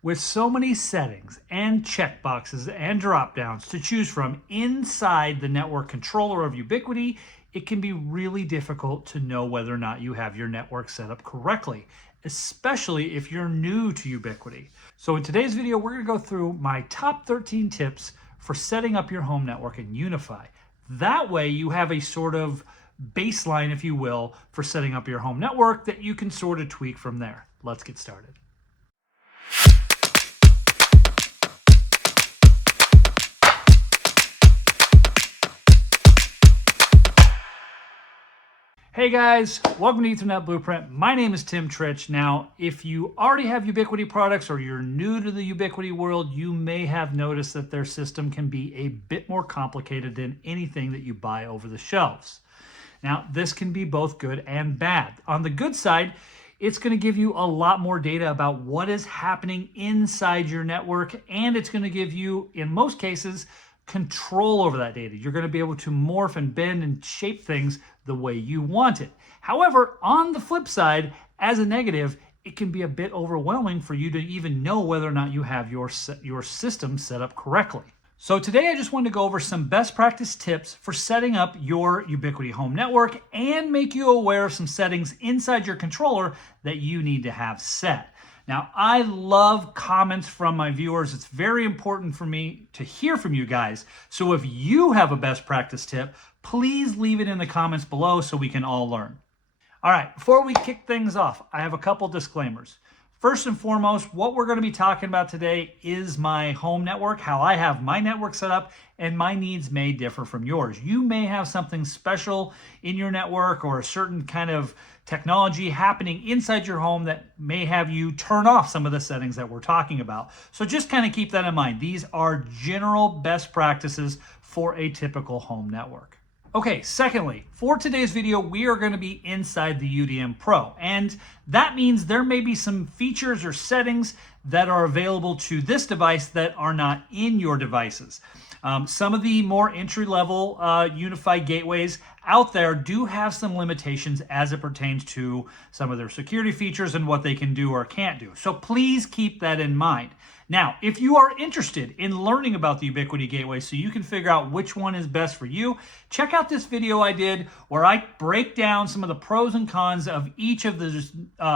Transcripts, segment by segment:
With so many settings and checkboxes and drop-downs to choose from inside the network controller of Ubiquiti, it can be really difficult to know whether or not you have your network set up correctly, especially if you're new to Ubiquiti. So in today's video, we're going to go through my top 13 tips for setting up your home network in Unifi. That way you have a sort of baseline, if you will, for setting up your home network that you can sort of tweak from there. Let's get started. Hey guys, welcome to Ethernet Blueprint. My name is Tim Trich. Now, if you already have Ubiquiti products or you're new to the Ubiquiti world, you may have noticed that their system can be a bit more complicated than anything that you buy over the shelves. Now, this can be both good and bad. On the good side, it's going to give you a lot more data about what is happening inside your network, and it's going to give you, in most cases, control over that data. You're going to be able to morph and bend and shape things the way you want it. However, on the flip side, as a negative, it can be a bit overwhelming for you to even know whether or not you have your system set up correctly. So today I just wanted to go over some best practice tips for setting up your Ubiquiti home network and make you aware of some settings inside your controller that you need to have set. Now, I love comments from my viewers. It's very important for me to hear from you guys. So if you have a best practice tip, please leave it in the comments below so we can all learn. All right, before we kick things off, I have a couple disclaimers. First and foremost, what we're going to be talking about today is my home network, how I have my network set up, and my needs may differ from yours. You may have something special in your network or a certain kind of technology happening inside your home that may have you turn off some of the settings that we're talking about. So just kind of keep that in mind. These are general best practices for a typical home network. Okay, secondly, for today's video, we are going to be inside the UDM Pro, and that means there may be some features or settings that are available to this device that are not in your devices. Some of the more entry-level Unifi gateways out there do have some limitations as it pertains to some of their security features and what they can do or can't do. So please keep that in mind. Now, if you are interested in learning about the Ubiquiti gateway so you can figure out which one is best for you, check out this video I did where I break down some of the pros and cons of each of the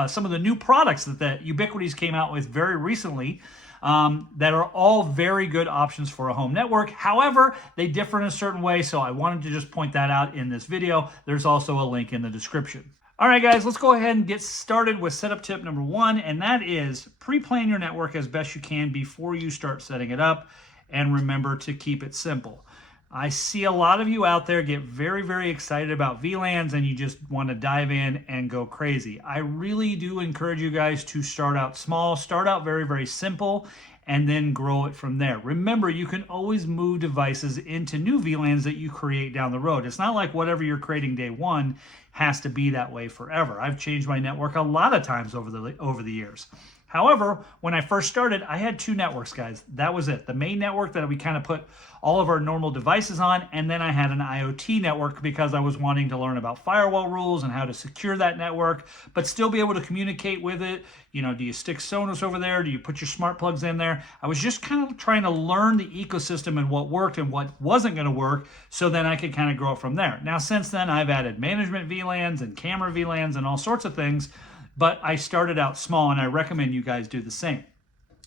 some of the new products that Ubiquiti's came out with very recently. That are all very good options for a home network. However, they differ in a certain way, so I wanted to just point that out in this video. There's also a link in the description. All right, guys, let's go ahead and get started with setup tip number one, and that is pre-plan your network as best you can before you start setting it up, and remember to keep it simple. I see a lot of you out there get very, very excited about VLANs and you just want to dive in and go crazy. I really do encourage you guys to start out small, start out very, very simple, and then grow it from there. Remember, you can always move devices into new VLANs that you create down the road. It's not like whatever you're creating day one has to be that way forever. I've changed my network a lot of times over the years. However, when I first started, I had two networks, guys. That was it. The main network that we kind of put all of our normal devices on, and then I had an IoT network because I was wanting to learn about firewall rules and how to secure that network, but still be able to communicate with it. You know, do you stick Sonos over there? Do you put your smart plugs in there? I was just kind of trying to learn the ecosystem and what worked and what wasn't going to work, so then I could kind of grow it from there. Now, since then, I've added management VLANs and camera VLANs and all sorts of things, but I started out small, and I recommend you guys do the same.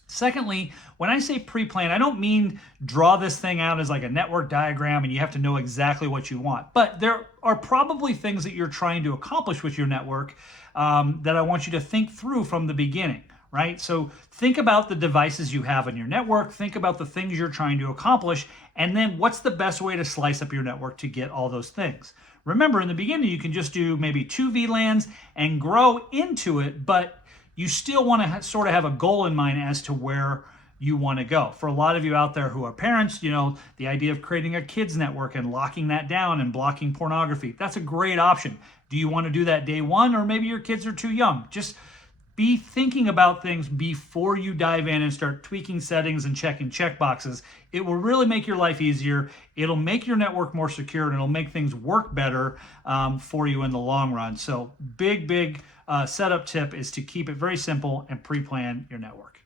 Secondly, when I say pre-plan, I don't mean draw this thing out as like a network diagram and you have to know exactly what you want. But there are probably things that you're trying to accomplish with your network that I want you to think through from the beginning, right? So think about the devices you have on your network, think about the things you're trying to accomplish, and then what's the best way to slice up your network to get all those things. Remember, in the beginning, you can just do maybe 2 VLANs and grow into it, but you still want to sort of have a goal in mind as to where you want to go. For a lot of you out there who are parents, you know, the idea of creating a kids network and locking that down and blocking pornography, that's a great option. Do you want to do that day one, or maybe your kids are too young? Just be thinking about things before you dive in and start tweaking settings and checking checkboxes. It will really make your life easier. It'll make your network more secure, and it'll make things work better for you in the long run. So big setup tip is to keep it very simple and pre-plan your network.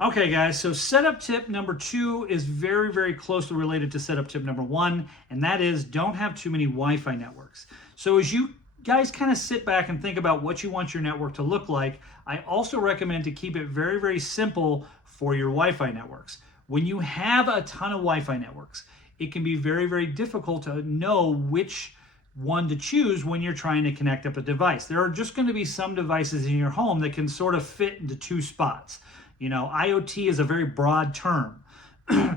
Okay, guys, so setup tip number 2 is very, very closely related to setup tip number 1, and that is don't have too many Wi-Fi networks. So as you guys kind of sit back and think about what you want your network to look like, I also recommend to keep it very, very simple for your Wi-Fi networks. When you have a ton of Wi-Fi networks, it can be very, very difficult to know which one to choose when you're trying to connect up a device. There are just going to be some devices in your home that can sort of fit into 2 spots. You know, IoT is a very broad term.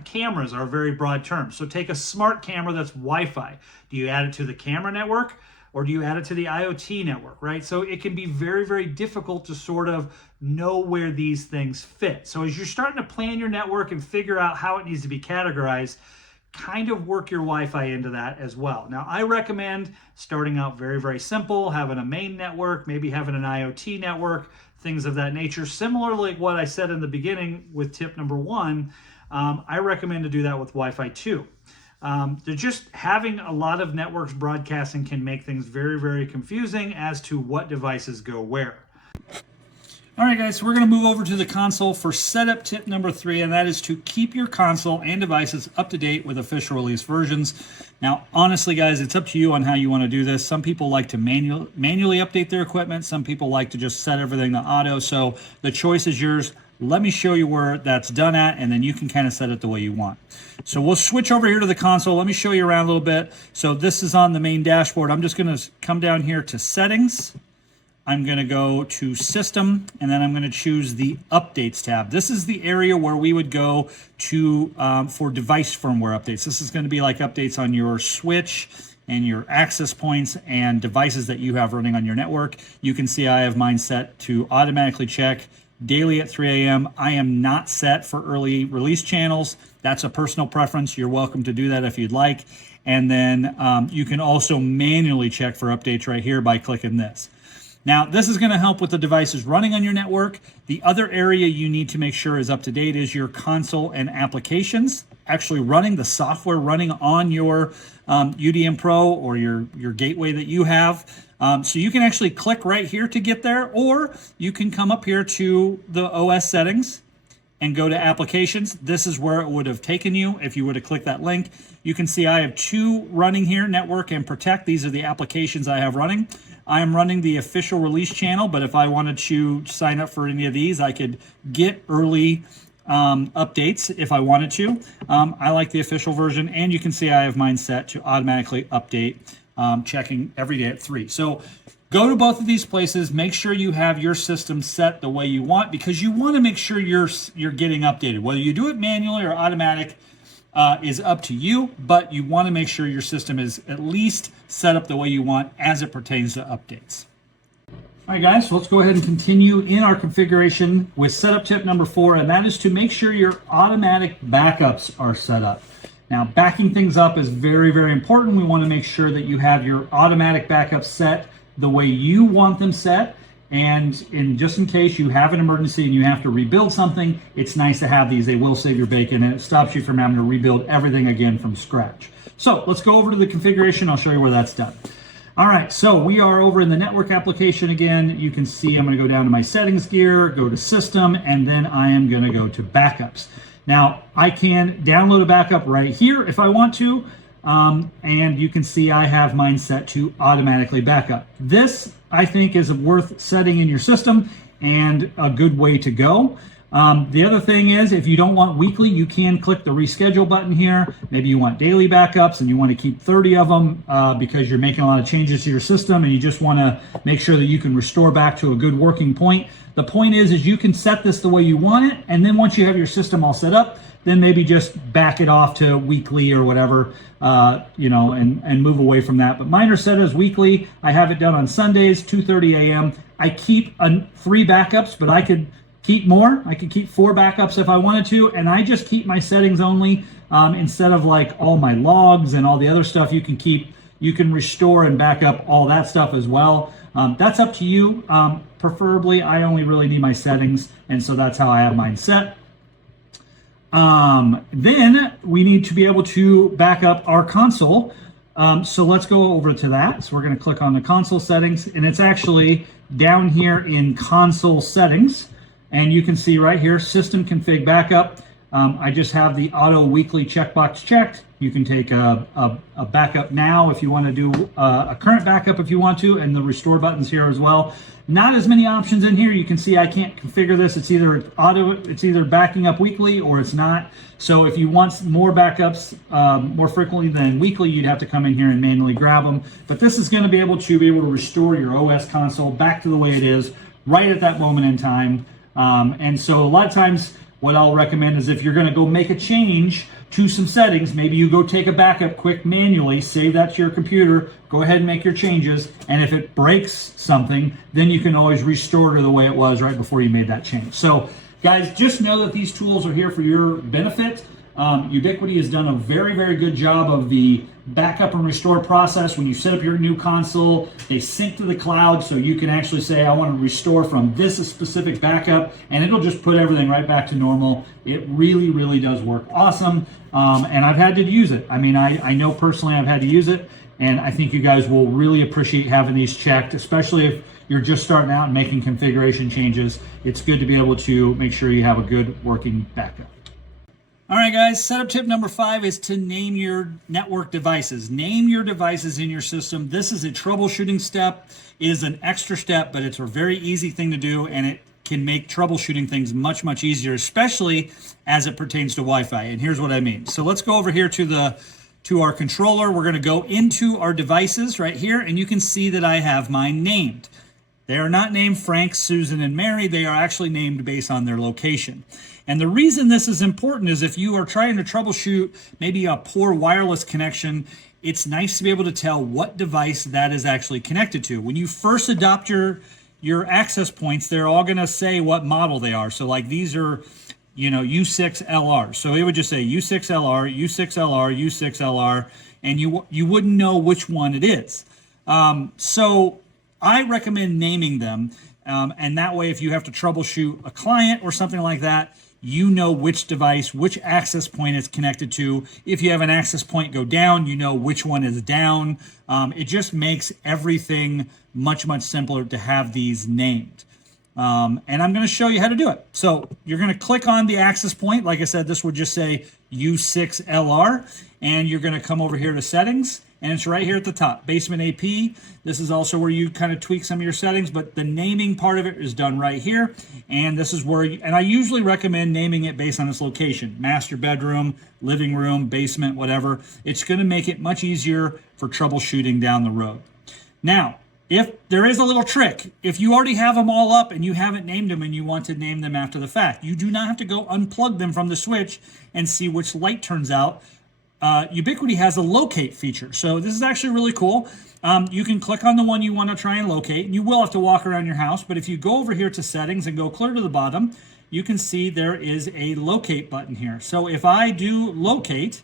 Cameras are a very broad term. So take a smart camera that's Wi-Fi. Do you add it to the camera network or do you add it to the IoT network, right? So it can be very, very difficult to sort of know where these things fit. So as you're starting to plan your network and figure out how it needs to be categorized, kind of work your Wi-Fi into that as well. Now, I recommend starting out very, very simple, having a main network, maybe having an IoT network, things of that nature. Similarly, what I said in the beginning with tip number 1, I recommend to do that with Wi-Fi 2. Just having a lot of networks broadcasting can make things very, very confusing as to what devices go where. All right, guys, so we're going to move over to the console for setup tip number 3, and that is to keep your console and devices up to date with official release versions. Now, honestly, guys, it's up to you on how you want to do this. Some people like to manually update their equipment. Some people like to just set everything to auto. So the choice is yours. Let me show you where that's done at, and then you can kind of set it the way you want. So we'll switch over here to the console. Let me show you around a little bit. So this is on the main dashboard. I'm just going to come down here to Settings. I'm going to go to System, and then I'm going to choose the Updates tab. This is the area where we would go to for device firmware updates. This is going to be like updates on your switch and your access points and devices that you have running on your network. You can see I have mine set to automatically check daily at 3 a.m. I am not set for early release channels. That's a personal preference. You're welcome to do that if you'd like. And then you can also manually check for updates right here by clicking this. Now, this is going to help with the devices running on your network. The other area you need to make sure is up to date is your console and applications actually running, the software running on your UDM Pro or your gateway that you have. So you can actually click right here to get there, or you can come up here to the OS settings and go to applications. This is where it would have taken you if you would have clicked that link. You can see I have 2 running here, Network and Protect. These are the applications I have running. I am running the official release channel, but if I wanted to sign up for any of these, I could get early updates if I wanted to. I like the official version, and you can see I have mine set to automatically update, checking every day at 3. So go to both of these places. Make sure you have your system set the way you want, because you want to make sure you're getting updated. Whether you do it manually or automatic is up to you, but you want to make sure your system is at least set up the way you want as it pertains to updates. All right, guys, so let's go ahead and continue in our configuration with setup tip number 4, and that is to make sure your automatic backups are set up. Now, backing things up is very, very important. We want to make sure that you have your automatic backups set the way you want them set. And just in case you have an emergency and you have to rebuild something, it's nice to have these. They will save your bacon, and it stops you from having to rebuild everything again from scratch. So let's go over to the configuration. I'll show you where that's done. All right, so we are over in the network application again. You can see I'm going to go down to my settings gear, go to system, and then I am going to go to backups. Now, I can download a backup right here if I want to, and you can see I have mine set to automatically backup. This, I think, is worth setting in your system and a good way to go. The other thing is, if you don't want weekly, you can click the reschedule button here. Maybe you want daily backups and you want to keep 30 of them because you're making a lot of changes to your system and you just want to make sure that you can restore back to a good working point. The point is you can set this the way you want it, and then once you have your system all set up, then maybe just back it off to weekly or whatever, and move away from that. But mine are set as weekly. I have it done on Sundays, 2:30 a.m. I keep 3 backups, but I could keep more. I could keep 4 backups if I wanted to, and I just keep my settings only instead of like all my logs and all the other stuff. You can restore and back up all that stuff as well. That's up to you. Preferably, I only really need my settings, and so that's how I have mine set. Then we need to be able to back up our console. So let's go over to that. So we're going to click on the console settings, and it's actually down here in console settings. And you can see right here, system config backup. I just have the auto weekly checkbox checked. You can take a backup now if you want to do a current backup if you want to, and the restore button's here as well. Not as many options in here. You can see I can't configure this. It's either backing up weekly or it's not. So if you want more backups more frequently than weekly, you'd have to come in here and manually grab them. But this is going to be able to restore your OS console back to the way it is right at that moment in time. And so a lot of times what I'll recommend is if you're going to go make a change to some settings, maybe you go take a backup quick manually, save that to your computer, go ahead and make your changes, and if it breaks something, then you can always restore to the way it was right before you made that change. So guys, just know that these tools are here for your benefit. Ubiquiti has done a very, very good job of the backup and restore process. When you set up your new console, they sync to the cloud, so you can actually say, I want to restore from this specific backup, and it'll just put everything right back to normal. It really, really does work awesome, and I've had to use it. I mean, I know personally I've had to use it, and I think you guys will really appreciate having these checked, especially if you're just starting out and making configuration changes. It's good to be able to make sure you have a good working backup. All right, guys, setup tip number 5 is to name your network devices. Name your devices in your system. This is a troubleshooting step. It is an extra step, but it's a very easy thing to do, and it can make troubleshooting things much, much easier, especially as it pertains to Wi-Fi. And here's what I mean. So let's go over here to our controller. We're going to go into our devices right here, and you can see that I have mine named. They are not named Frank, Susan, and Mary. They are actually named based on their location. And the reason this is important is if you are trying to troubleshoot maybe a poor wireless connection, it's nice to be able to tell what device that is actually connected to. When you first adopt your access points, they're all going to say what model they are. So like these are, U6LR. So it would just say U6LR, U6LR, U6LR, and you wouldn't know which one it is. So I recommend naming them, and that way if you have to troubleshoot a client or something like that, you know which device, which access point it's connected to. If you have an access point go down, you know which one is down. It just makes everything much, much simpler to have these named. And I'm going to show you how to do it. So you're going to click on the access point. Like I said, this would just say U6LR, and you're going to come over here to settings, and it's right here at the top, basement AP. This is also where you kind of tweak some of your settings, but the naming part of it is done right here. And this is where, and I usually recommend naming it based on its location, master bedroom, living room, basement, whatever. It's going to make it much easier for troubleshooting down the road. Now, if there is a little trick, if you already have them all up and you haven't named them and you want to name them after the fact, you do not have to go unplug them from the switch and see which light turns out. Ubiquiti has a locate feature. So this is actually really cool. You can click on the one you want to try and locate, and you will have to walk around your house, but if you go over here to settings and go clear to the bottom, you can see there is a locate button here. So if I do locate,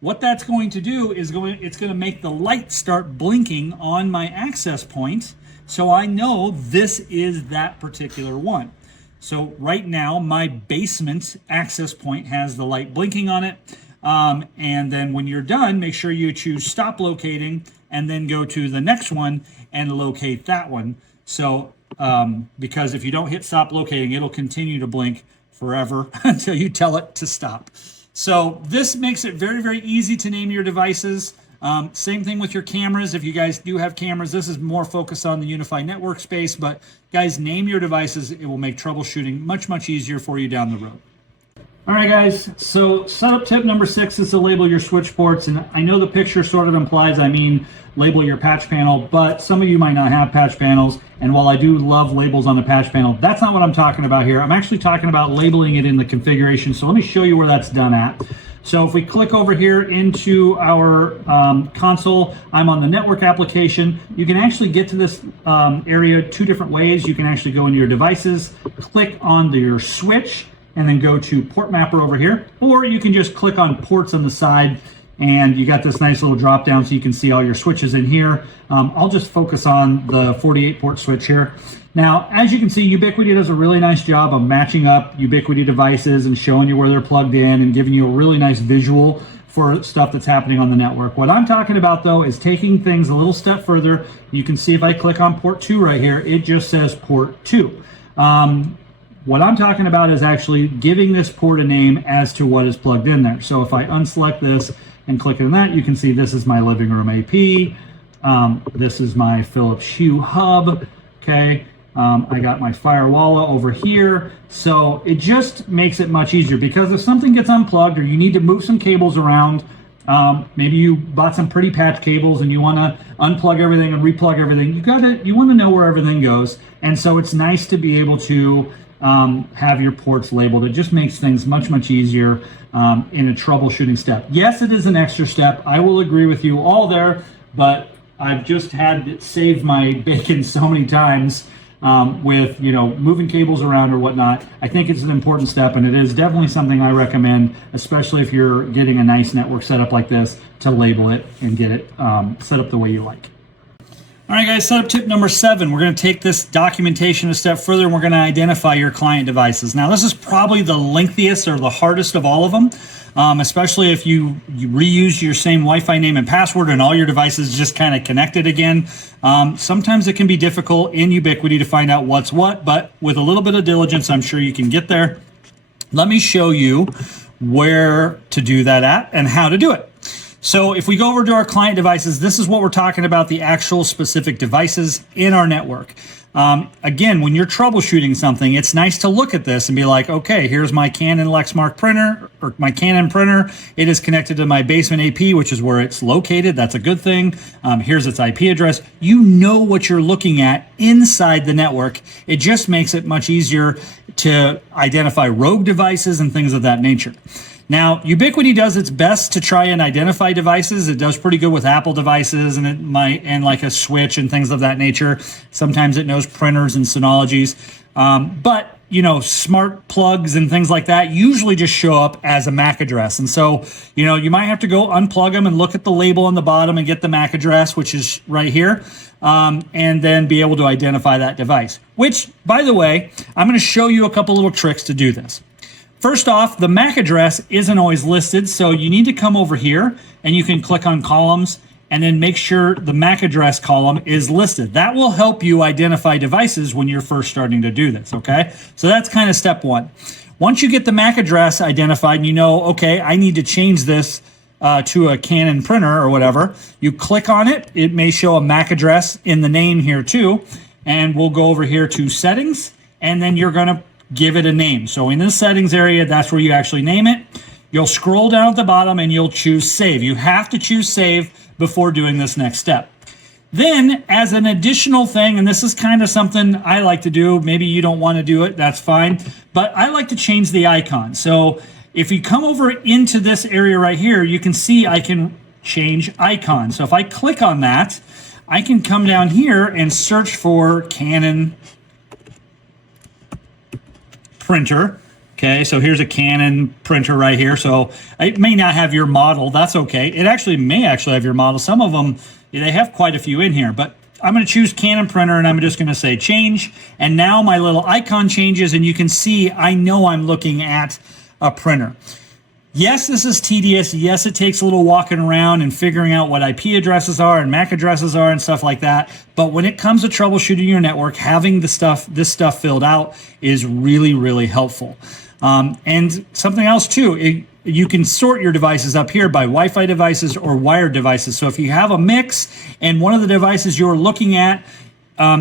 what that's going to do is it's going to make the light start blinking on my access point, so I know this is that particular one. So right now, my basement access point has the light blinking on it. And then when you're done, make sure you choose stop locating and then go to the next one and locate that one. So, because if you don't hit stop locating, it'll continue to blink forever until you tell it to stop. So this makes it very, very easy to name your devices. Same thing with your cameras. If you guys do have cameras, this is more focused on the Unifi network space, but guys, name your devices. It will make troubleshooting much, much easier for you down the road. All right, guys, so setup tip number 6 is to label your switch ports. And I know the picture sort of implies, label your patch panel, but some of you might not have patch panels. And while I do love labels on the patch panel, that's not what I'm talking about here. I'm actually talking about labeling it in the configuration. So let me show you where that's done at. So if we click over here into our console, I'm on the network application. You can actually get to this area 2 different ways. You can actually go into your devices, click on your switch, and then go to port mapper over here, or you can just click on ports on the side and you got this nice little drop down so you can see all your switches in here. I'll just focus on the 48 port switch here. Now, as you can see, Ubiquiti does a really nice job of matching up Ubiquiti devices and showing you where they're plugged in and giving you a really nice visual for stuff that's happening on the network. What I'm talking about though is taking things a little step further. You can see if I click on port 2 right here, it just says port 2. What I'm talking about is actually giving this port a name as to what is plugged in there. So if I unselect this and click on that, you can see this is my living room AP. This is my Philips Hue hub. Okay. I got my firewall over here. So it just makes it much easier, because if something gets unplugged or you need to move some cables around, maybe you bought some pretty patch cables and you want to unplug everything and replug everything, you want to know where everything goes. And so it's nice to be able to have your ports labeled. It just makes things much easier in a troubleshooting step. Yes, it is an extra step. I will agree with you all there, but I've just had it save my bacon so many times with, you know, moving cables around or whatnot. I think it's an important step, and it is definitely something I recommend, especially if you're getting a nice network setup like this, to label it and get it set up the way you like. All right, guys, setup tip number 7. We're going to take this documentation a step further, and we're going to identify your client devices. Now, this is probably the lengthiest or the hardest of all of them, especially if you reuse your same Wi-Fi name and password and all your devices just kind of connected again. Sometimes it can be difficult in Ubiquiti to find out what's what, but with a little bit of diligence, I'm sure you can get there. Let me show you where to do that at and how to do it. So if we go over to our client devices, this is what we're talking about, the actual specific devices in our network. Again, when you're troubleshooting something, it's nice to look at this and be like, okay, here's my Canon Lexmark printer, or my Canon printer. It is connected to my basement AP, which is where it's located. That's a good thing. Here's its IP address. You know what you're looking at inside the network. It just makes it much easier to identify rogue devices and things of that nature. Now, Ubiquiti does its best to try and identify devices. It does pretty good with Apple devices and like a switch and things of that nature. Sometimes it knows printers and Synologies. But, you know, smart plugs and things like that usually just show up as a MAC address. And so, you know, you might have to go unplug them and look at the label on the bottom and get the MAC address, which is right here, and then be able to identify that device. Which, by the way, I'm going to show you a couple little tricks to do this. First off, the MAC address isn't always listed, so you need to come over here and you can click on columns and then make sure the MAC address column is listed. That will help you identify devices when you're first starting to do this, okay? So that's kind of step 1. Once you get the MAC address identified and you know, okay, I need to change this to a Canon printer or whatever, you click on it. It may show a MAC address in the name here too, and we'll go over here to settings, and then you're gonna give it a name. So in the settings area, that's where you actually name it. You'll scroll down at the bottom and you'll choose save. You have to choose save before doing this next step. Then, as an additional thing, and this is kind of something I like to do, maybe you don't want to do it, that's fine, but I like to change the icon. So if you come over into this area right here, you can see I can change icon. So if I click on that, I can come down here and search for Canon printer. Okay, so here's a Canon printer right here. So it may not have your model. That's okay. It may actually have your model. Some of them, they have quite a few in here, but I'm going to choose Canon printer and I'm just going to say change. And now my little icon changes and you can see I know I'm looking at a printer. Yes, this is tedious. Yes, it takes a little walking around and figuring out what IP addresses are and MAC addresses are and stuff like that. But when it comes to troubleshooting your network, having this stuff filled out is really, really helpful. And something else too, you can sort your devices up here by Wi-Fi devices or wired devices. So if you have a mix and one of the devices you're looking at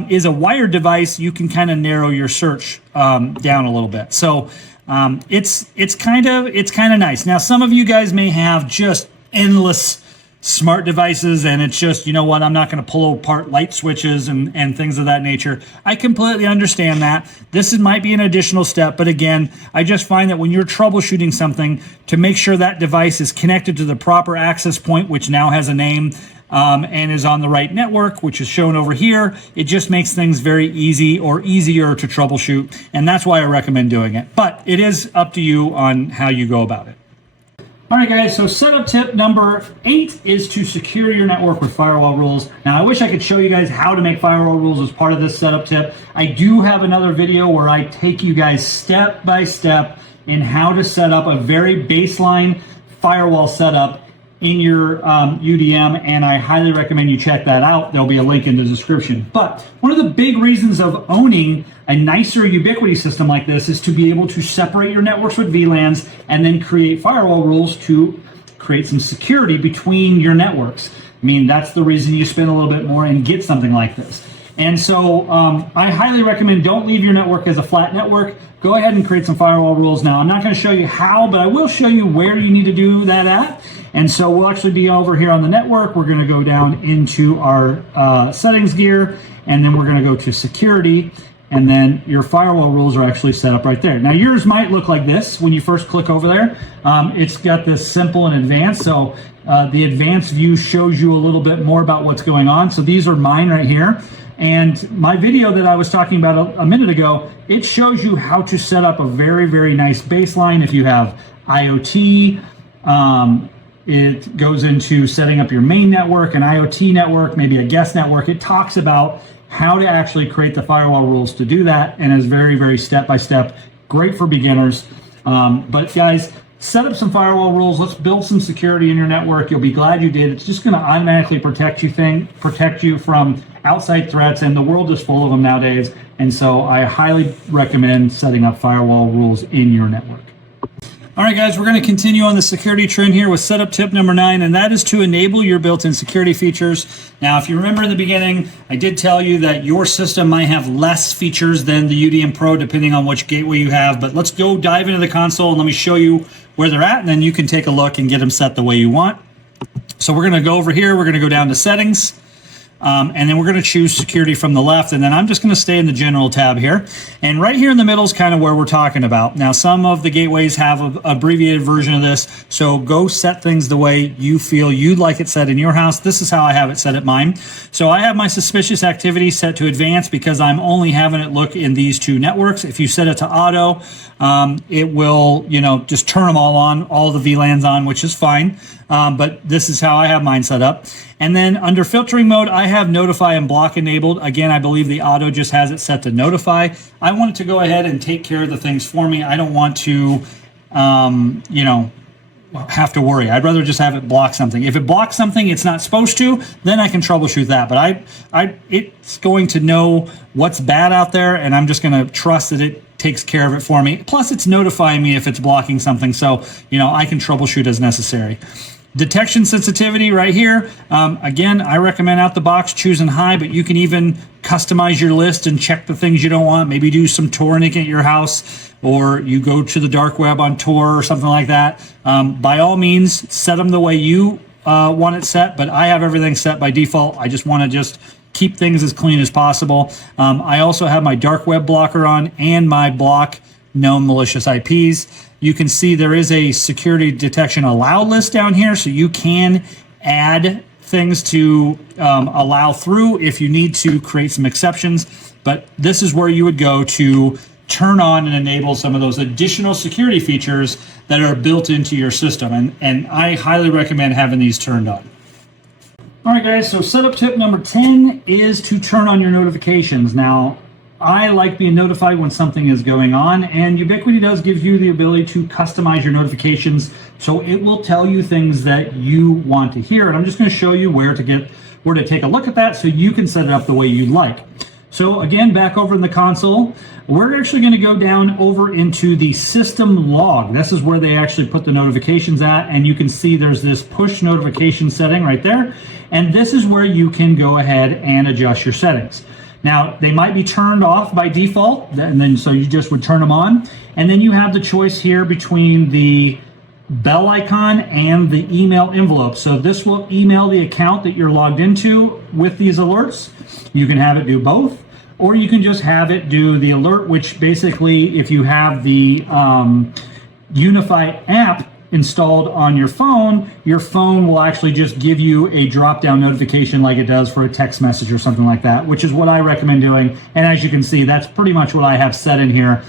is a wired device, you can kind of narrow your search down a little bit. So it's kind of nice. Now, some of you guys may have just endless smart devices and it's just, you know what, I'm not going to pull apart light switches and things of that nature. I completely understand that. This might be an additional step, but again, I just find that when you're troubleshooting something, to make sure that device is connected to the proper access point, which now has a name, and is on the right network, which is shown over here, it just makes things very easy or easier to troubleshoot, and that's why I recommend doing it. But it is up to you on how you go about it. All right, guys, so setup tip number 8 is to secure your network with firewall rules. Now, I wish I could show you guys how to make firewall rules as part of this setup tip. I do have another video where I take you guys step by step in how to set up a very baseline firewall setup in your UDM, and I highly recommend you check that out. There'll be a link in the description. But one of the big reasons of owning a nicer Ubiquiti system like this is to be able to separate your networks with VLANs and then create firewall rules to create some security between your networks. I mean, that's the reason you spend a little bit more and get something like this. And so I highly recommend don't leave your network as a flat network. Go ahead and create some firewall rules. Now, I'm not going to show you how, but I will show you where you need to do that at. And so we'll actually be over here on the network. We're going to go down into our settings gear, and then we're going to go to security, and then your firewall rules are actually set up right there. Now, yours might look like this when you first click over there. It's got this simple and advanced. So the advanced view shows you a little bit more about what's going on. So these are mine right here. And my video that I was talking about a minute ago, it shows you how to set up a very, very nice baseline. If you have IoT, it goes into setting up your main network, an IoT network, maybe a guest network. It talks about how to actually create the firewall rules to do that, and is very, very step-by-step, great for beginners. But guys, set up some firewall rules. Let's build some security in your network. You'll be glad you did. It's just going to automatically protect you from outside threats, and the world is full of them nowadays. And so I highly recommend setting up firewall rules in your network. All right, guys, we're going to continue on the security trend here with setup tip number 9, and that is to enable your built-in security features. Now, if you remember in the beginning, I did tell you that your system might have less features than the UDM Pro, depending on which gateway you have. But let's go dive into the console and let me show you where they're at, and then you can take a look and get them set the way you want. So we're going to go over here. We're going to go down to settings. And then we're going to choose security from the left, and then I'm just going to stay in the general tab here. And right here in the middle is kind of where we're talking about. Now, some of the gateways have an abbreviated version of this, so go set things the way you feel you'd like it set in your house. This is how I have it set at mine. So I have my suspicious activity set to advanced because I'm only having it look in these two networks. If you set it to auto, it will, just turn them all on, all the VLANs on, which is fine. But this is how I have mine set up. And then under filtering mode, I have notify and block enabled. Again, I believe the auto just has it set to notify. I want it to go ahead and take care of the things for me. I don't want to, have to worry. I'd rather just have it block something. If it blocks something it's not supposed to, then I can troubleshoot that. But it's going to know what's bad out there, and I'm just going to trust that it takes care of it for me. Plus, it's notifying me if it's blocking something, so I can troubleshoot as necessary. Detection sensitivity right here. Again, I recommend out the box choosing high, but you can even customize your list and check the things you don't want. Maybe do some Tor-ing at your house, or you go to the dark web on Tor or something like that. By all means, set them the way you want it set, but I have everything set by default. I just want to keep things as clean as possible. I also have my dark web blocker on and my block known malicious IPs. You can see there is a security detection allow list down here, so you can add things to allow through if you need to create some exceptions. But this is where you would go to turn on and enable some of those additional security features that are built into your system. And I highly recommend having these turned on. All right, guys, so setup tip number 10 is to turn on your notifications. Now, I like being notified when something is going on, and Ubiquiti does give you the ability to customize your notifications, so it will tell you things that you want to hear. And I'm just going to show you where to take a look at that so you can set it up the way you like. So again, back over in the console, we're actually going to go down over into the system log. This is where they actually put the notifications at, and you can see there's this push notification setting right there, and this is where you can go ahead and adjust your settings. Now, they might be turned off by default, and then so you just would turn them on. And then you have the choice here between the bell icon and the email envelope. So this will email the account that you're logged into with these alerts. You can have it do both, or you can just have it do the alert, which basically, if you have the Unifi app installed on your phone will actually just give you a drop-down notification like it does for a text message or something like that, which is what I recommend doing. And as you can see, that's pretty much what I have set in here,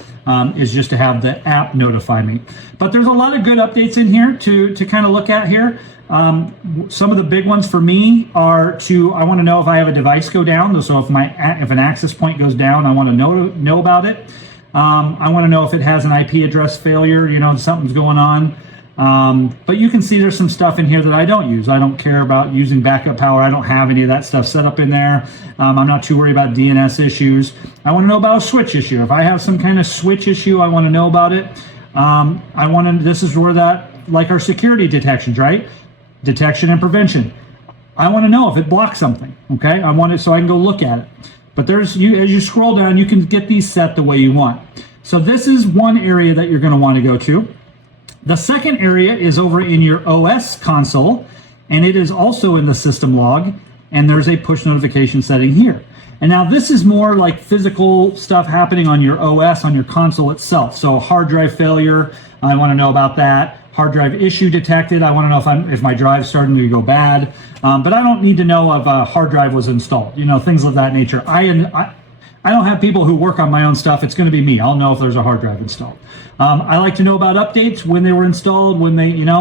is just to have the app notify me. But there's a lot of good updates in here to kind of look at here. Some of the big ones for me are I want to know if I have a device go down. So if an access point goes down, I want to know about it. I want to know if it has an IP address failure, something's going on. But you can see there's some stuff in here that I don't use. I don't care about using backup power. I don't have any of that stuff set up in there. I'm not too worried about DNS issues. I want to know about a switch issue. If I have some kind of switch issue, I want to know about it. This is where that, like our security detections, right? Detection and prevention. I want to know if it blocks something, okay? I want it so I can go look at it. But as you scroll down, you can get these set the way you want. So this is one area that you're going to want to go to. The second area is over in your OS console, and it is also in the system log, and there's a push notification setting here. And now this is more like physical stuff happening on your OS, on your console itself. So hard drive failure, I want to know about that. Hard drive issue detected, I want to know if my drive's starting to go bad. But I don't need to know if a hard drive was installed, things of that nature. I don't have people who work on my own stuff. It's going to be me. I'll know if there's a hard drive installed. I like to know about updates, when they were installed,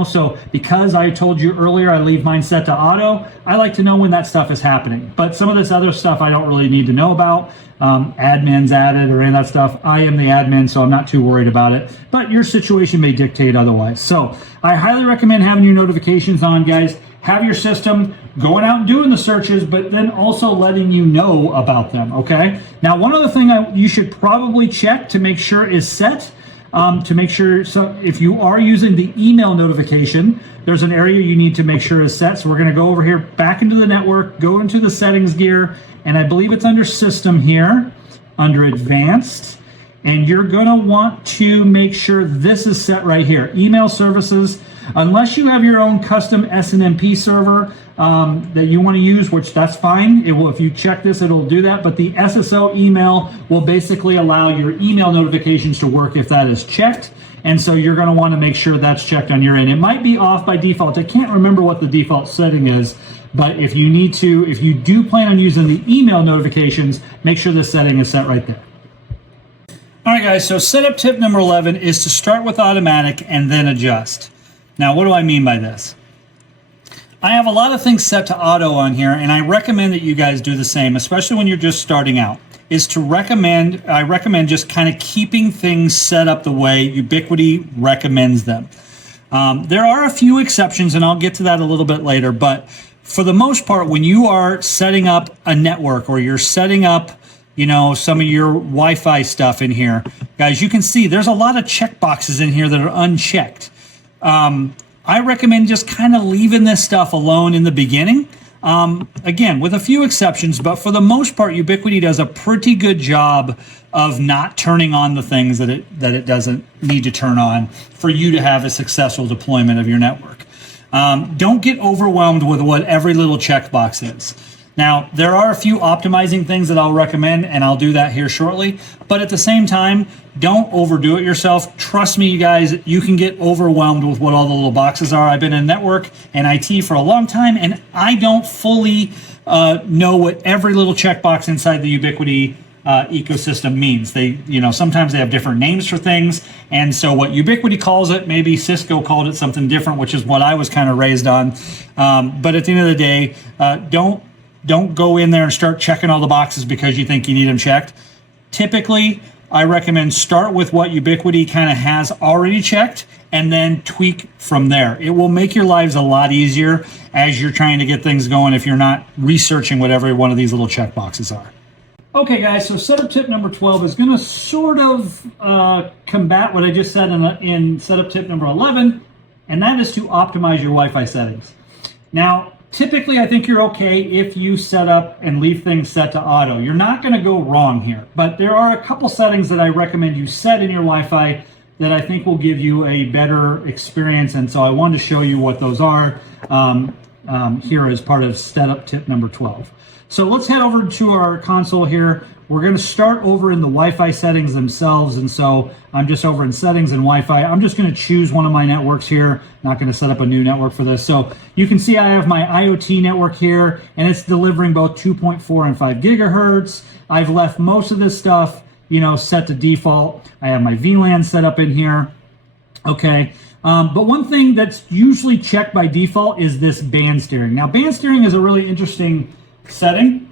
so because I told you earlier I leave mine set to auto, I like to know when that stuff is happening. But some of this other stuff I don't really need to know about. Admins added or any of that stuff. I am the admin, so I'm not too worried about it. But your situation may dictate otherwise. So I highly recommend having your notifications on, guys. Have your system going out and doing the searches, but then also letting you know about them, okay? Now, one other thing you should probably check to make sure is set, to make sure, so if you are using the email notification, there's an area you need to make sure is set. So we're gonna go over here, back into the network, go into the settings gear, and I believe it's under system here, under advanced, and you're gonna want to make sure this is set right here, email services. Unless you have your own custom SNMP server that you want to use, which that's fine. If you check this, it'll do that. But the SSO email will basically allow your email notifications to work if that is checked. And so you're going to want to make sure that's checked on your end. It might be off by default. I can't remember what the default setting is, but if you do plan on using the email notifications, make sure the setting is set right there. All right, guys, so setup tip number 11 is to start with automatic and then adjust. Now, what do I mean by this? I have a lot of things set to auto on here, and I recommend that you guys do the same, especially when you're just starting out, I recommend just kind of keeping things set up the way Ubiquiti recommends them. There are a few exceptions, and I'll get to that a little bit later, but for the most part, when you are setting up a network or you're setting up some of your Wi-Fi stuff in here, guys, you can see there's a lot of checkboxes in here that are unchecked. I recommend just kind of leaving this stuff alone in the beginning. Again, with a few exceptions, but for the most part, Ubiquiti does a pretty good job of not turning on the things that it doesn't need to turn on for you to have a successful deployment of your network. Don't get overwhelmed with what every little checkbox is. Now, there are a few optimizing things that I'll recommend, and I'll do that here shortly. But at the same time, don't overdo it yourself. Trust me, you guys, you can get overwhelmed with what all the little boxes are. I've been in network and IT for a long time, and I don't fully know what every little checkbox inside the Ubiquiti ecosystem means. Sometimes they have different names for things, and so what Ubiquiti calls it, maybe Cisco called it something different, which is what I was kind of raised on. But at the end of the day, don't go in there and start checking all the boxes because you think you need them checked. Typically, I recommend start with what Ubiquiti kind of has already checked and then tweak from there. It will make your lives a lot easier as you're trying to get things going if you're not researching what every one of these little check boxes are. Okay, guys, so setup tip number 12 is going to sort of combat what I just said in setup tip number 11, and that is to optimize your Wi-Fi settings. Now, typically, I think you're okay if you set up and leave things set to auto. You're not going to go wrong here, but there are a couple settings that I recommend you set in your Wi-Fi that I think will give you a better experience, and so I wanted to show you what those are here as part of setup tip number 12. So let's head over to our console here. We're going to start over in the Wi-Fi settings themselves, and so I'm just over in settings and Wi-Fi. I'm just going to choose one of my networks here. Not going to set up a new network for this. So you can see I have my IoT network here, and it's delivering both 2.4 and 5 gigahertz. I've left most of this stuff, set to default. I have my VLAN set up in here. Okay. But one thing that's usually checked by default is this band steering. Now, band steering is a really interesting setting,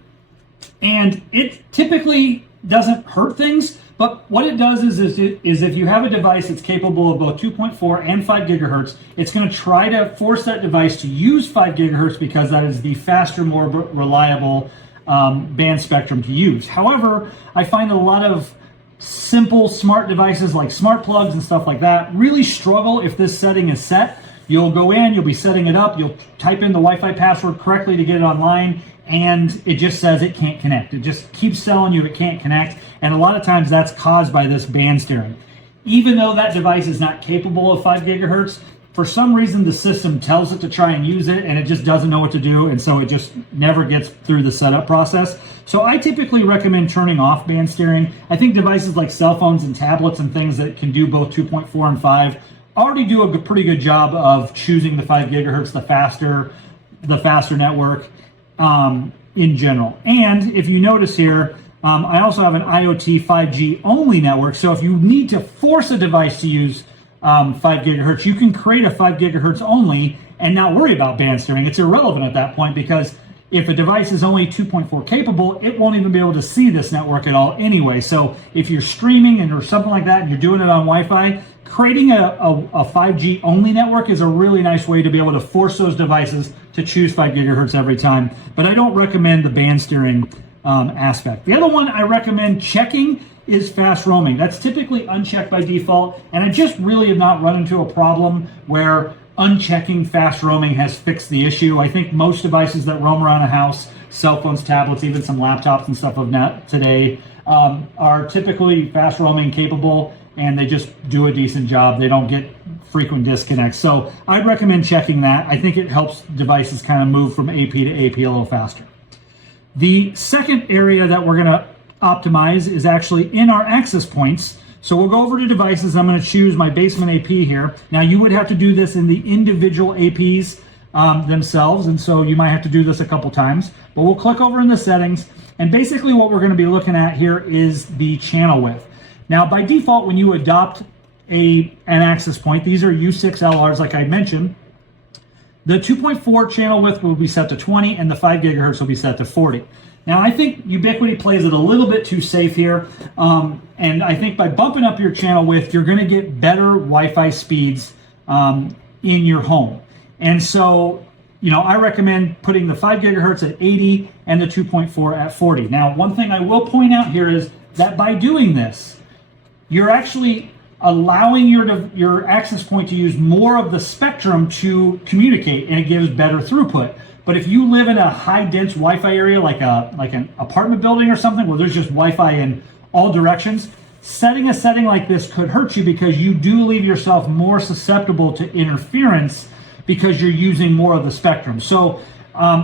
and it typically doesn't hurt things, But what it does is if you have a device that's capable of both 2.4 and 5 gigahertz, it's going to try to force that device to use 5 gigahertz because that is the faster, more reliable band spectrum to use. However, I find a lot of simple smart devices like smart plugs and stuff like that really struggle if this setting is set. You'll go in, you'll be setting it up, you'll type in the Wi-Fi password correctly to get it online, and it just says it can't connect. It just keeps telling you it can't connect, and a lot of times that's caused by this band steering. Even though that device is not capable of 5 gigahertz, for some reason the system tells it to try and use it, and it just doesn't know what to do, and so it just never gets through the setup process. So I typically recommend turning off band steering. I think devices like cell phones and tablets and things that can do both 2.4 and 5 already do a pretty good job of choosing the 5 gigahertz, the faster network in general. And if you notice here, I also have an IoT 5G only network. So if you need to force a device to use 5 gigahertz, you can create a 5 gigahertz only and not worry about band steering. It's irrelevant at that point because if a device is only 2.4 capable, it won't even be able to see this network at all anyway. So if you're streaming or something like that and you're doing it on Wi-Fi, creating a 5G only network is a really nice way to be able to force those devices to choose 5 gigahertz every time. But I don't recommend the band steering aspect. The other one I recommend checking is fast roaming. That's typically unchecked by default, and I just really have not run into a problem where unchecking fast roaming has fixed the issue. I think most devices that roam around a house, cell phones, tablets, even some laptops and stuff of that today, are typically fast roaming capable, and they just do a decent job. They don't get frequent disconnects. So I'd recommend checking that. I think it helps devices kind of move from AP to AP a little faster. The second area that we're going to optimize is actually in our access points. So we'll go over to devices. I'm going to choose my basement AP here. Now you would have to do this in the individual APs themselves, and so you might have to do this a couple times. But we'll click over in the settings, and basically what we're going to be looking at here is the channel width. Now by default, when you adopt an access point, these are U6LRs like I mentioned, the 2.4 channel width will be set to 20 and the 5 gigahertz will be set to 40. Now I think Ubiquiti plays it a little bit too safe here, and I think by bumping up your channel width, you're going to get better Wi-Fi speeds in your home. And so, you know, I recommend putting the 5 gigahertz at 80 and the 2.4 at 40. Now, one thing I will point out here is that by doing this, you're actually allowing your access point to use more of the spectrum to communicate, and it gives better throughput. But if you live in a high dense Wi-Fi area like an apartment building or something where there's just Wi-Fi in all directions, setting a setting like this could hurt you because you do leave yourself more susceptible to interference because you're using more of the spectrum. So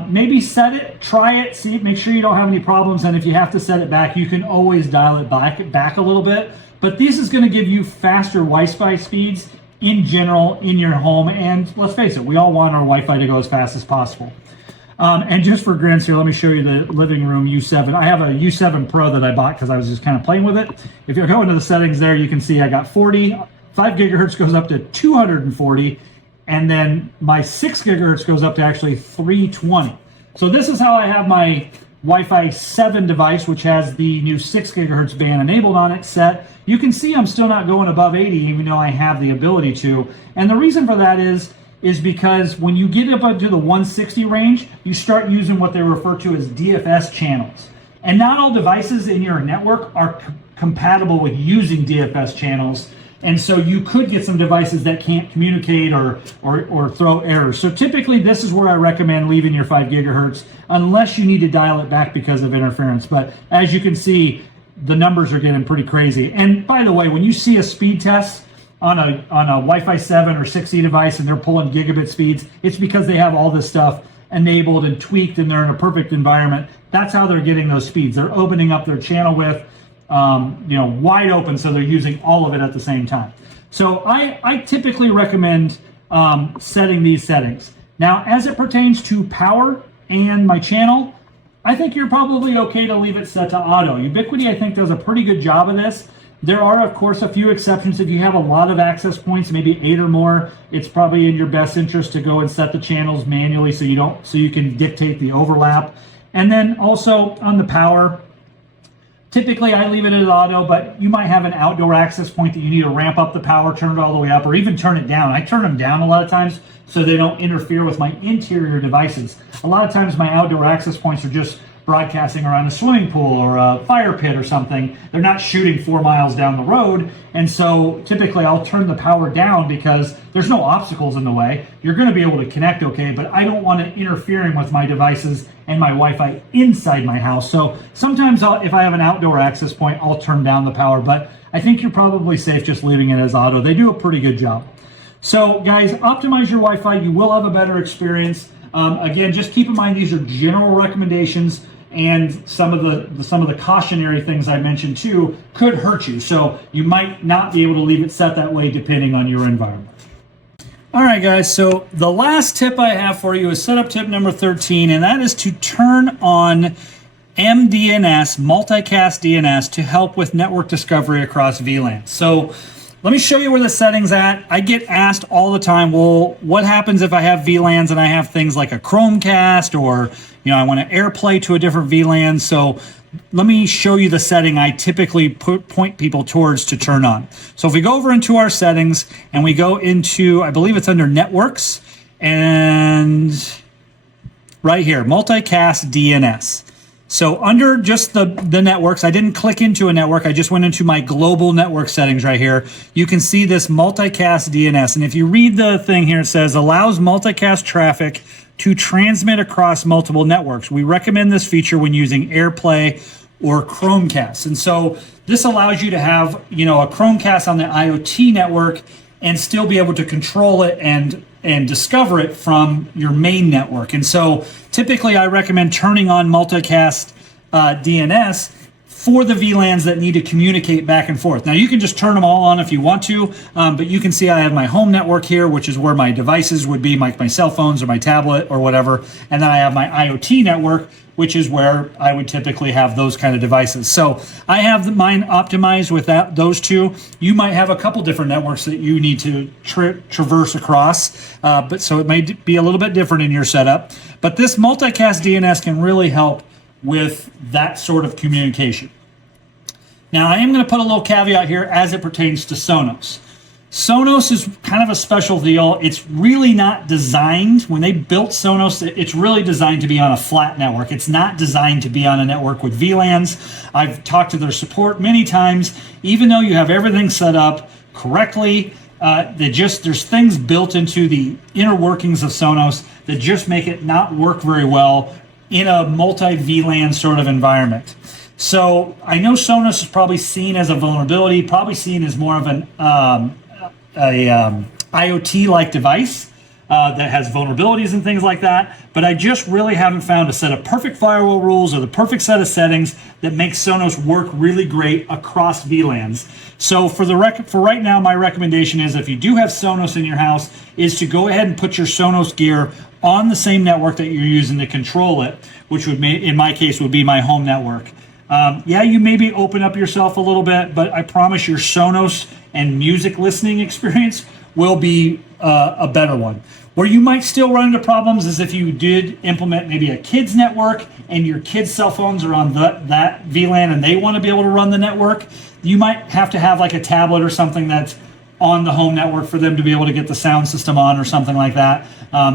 maybe set it, try it, see, make sure you don't have any problems, and if you have to set it back, you can always dial it back a little bit. But this is going to give you faster Wi-Fi speeds in general in your home, and let's face it, we all want our Wi-Fi to go as fast as possible. And just for grins here, let me show you the living room U7. I have a U7 Pro that I bought because I was just kind of playing with it. If you go into the settings there, you can see I got 40, 5 gigahertz goes up to 240, and then my 6 gigahertz goes up to actually 320. So this is how I have my Wi-Fi 7 device, which has the new 6 gigahertz band enabled on it, set. You can see I'm still not going above 80, even though I have the ability to. And the reason for that is because when you get up into the 160 range, you start using what they refer to as DFS channels. And not all devices in your network are compatible with using DFS channels. And so you could get some devices that can't communicate or throw errors. So typically this is where I recommend leaving your 5 gigahertz unless you need to dial it back because of interference. But as you can see, the numbers are getting pretty crazy. And by the way, when you see a speed test on a Wi-Fi 7 or 6E device and they're pulling gigabit speeds, it's because they have all this stuff enabled and tweaked and they're in a perfect environment. That's how they're getting those speeds. They're opening up their channel width wide open, so they're using all of it at the same time. So I typically recommend setting these settings. Now, as it pertains to power and my channel, I think you're probably okay to leave it set to auto. Ubiquiti, I think, does a pretty good job of this. There are, of course, a few exceptions. If you have a lot of access points, maybe 8 or more, it's probably in your best interest to go and set the channels manually so you can dictate the overlap. And then also on the power, Typically, I leave it at auto, but you might have an outdoor access point that you need to ramp up the power, turn it all the way up, or even turn it down. I turn them down a lot of times so they don't interfere with my interior devices. A lot of times my outdoor access points are just broadcasting around a swimming pool or a fire pit or something. They're not shooting 4 miles down the road. And so typically I'll turn the power down because there's no obstacles in the way. You're going to be able to connect okay, but I don't want it interfering with my devices and my Wi-Fi inside my house. So sometimes if I have an outdoor access point, I'll turn down the power, but I think you're probably safe just leaving it as auto. They do a pretty good job. So guys, optimize your Wi-Fi. You will have a better experience. Again, just keep in mind these are general recommendations, and some of the cautionary things I mentioned too could hurt you. So you might not be able to leave it set that way depending on your environment. All right, guys, so the last tip I have for you is setup tip number 13, and that is to turn on MDNS, multicast DNS, to help with network discovery across VLANs. So let me show you where the setting's at. I get asked all the time, well, what happens if I have VLANs and I have things like a Chromecast, or I want to AirPlay to a different VLAN? So let me show you the setting I typically point people towards to turn on. So if we go over into our settings and we go into, I believe it's under networks, and right here, multicast DNS. So under just the networks, I didn't click into a network. I just went into my global network settings right here. You can see this multicast DNS. And if you read the thing here, it says allows multicast traffic to transmit across multiple networks. We recommend this feature when using AirPlay or Chromecast. And so this allows you to have, a Chromecast on the IoT network and still be able to control it and discover it from your main network. And so typically I recommend turning on multicast DNS for the VLANs that need to communicate back and forth. Now you can just turn them all on if you want to, but you can see I have my home network here, which is where my devices would be, my cell phones or my tablet or whatever. And then I have my IoT network, which is where I would typically have those kind of devices. So I have mine optimized with those two. You might have a couple different networks that you need to traverse across, but so it may be a little bit different in your setup. But this multicast DNS can really help with that sort of communication. Now I am going to put a little caveat here as it pertains to Sonos. Sonos is kind of a special deal. It's really not designed, when they built Sonos, it's really designed to be on a flat network. It's not designed to be on a network with VLANs. I've talked to their support many times. Even though you have everything set up correctly, there's things built into the inner workings of Sonos that just make it not work very well in a multi-VLAN sort of environment. So I know Sonos is probably seen as a vulnerability, probably seen as more of an IoT-like device that has vulnerabilities and things like that, but I just really haven't found a set of perfect firewall rules or the perfect set of settings that makes Sonos work really great across VLANs. So for right now, my recommendation is, if you do have Sonos in your house, is to go ahead and put your Sonos gear on the same network that you're using to control it, which would, in my case, would be my home network. Yeah, you maybe open up yourself a little bit, but I promise your Sonos and music listening experience will be a better one. Where you might still run into problems is if you did implement maybe a kids network and your kids' cell phones are on that VLAN and they want to be able to run the network, you might have to have like a tablet or something that's on the home network for them to be able to get the sound system on or something like that.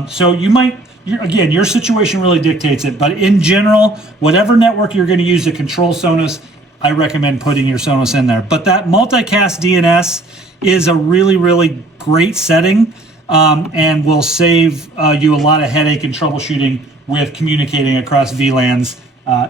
So you might, again, your situation really dictates it, but in general, whatever network you're going to use to control Sonos, I recommend putting your Sonos in there. But that multicast DNS is a really, really great setting, and will save you a lot of headache and troubleshooting with communicating across VLANs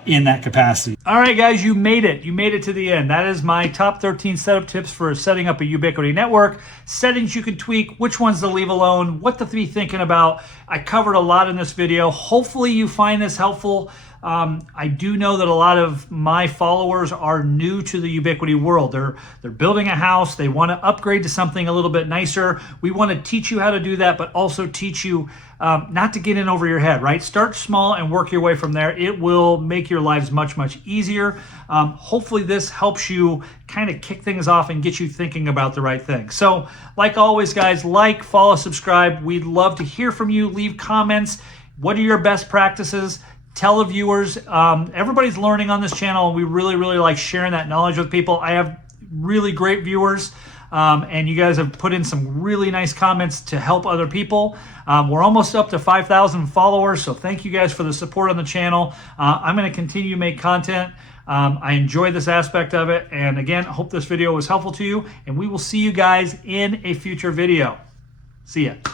in that capacity. All right, guys, you made it. You made it to the end. That is my top 13 setup tips for setting up a Ubiquiti network. Settings you can tweak, which ones to leave alone, what to be thinking about. I covered a lot in this video. Hopefully you find this helpful. I do know that a lot of my followers are new to the Ubiquiti world. They're building a house. They want to upgrade to something a little bit nicer. We want to teach you how to do that, but also teach you not to get in over your head, right? Start small and work your way from there. It will make your lives much, much easier. Hopefully this helps you kind of kick things off and get you thinking about the right thing. So like always, guys, like, follow, subscribe. We'd love to hear from you. Leave comments. What are your best practices? tell the viewers. Everybody's learning on this channel, and we really, really like sharing that knowledge with people. I have really great viewers, and you guys have put in some really nice comments to help other people. We're almost up to 5,000 followers, so thank you guys for the support on the channel. I'm going to continue to make content. I enjoy this aspect of it, and again, I hope this video was helpful to you, and we will see you guys in a future video. See ya.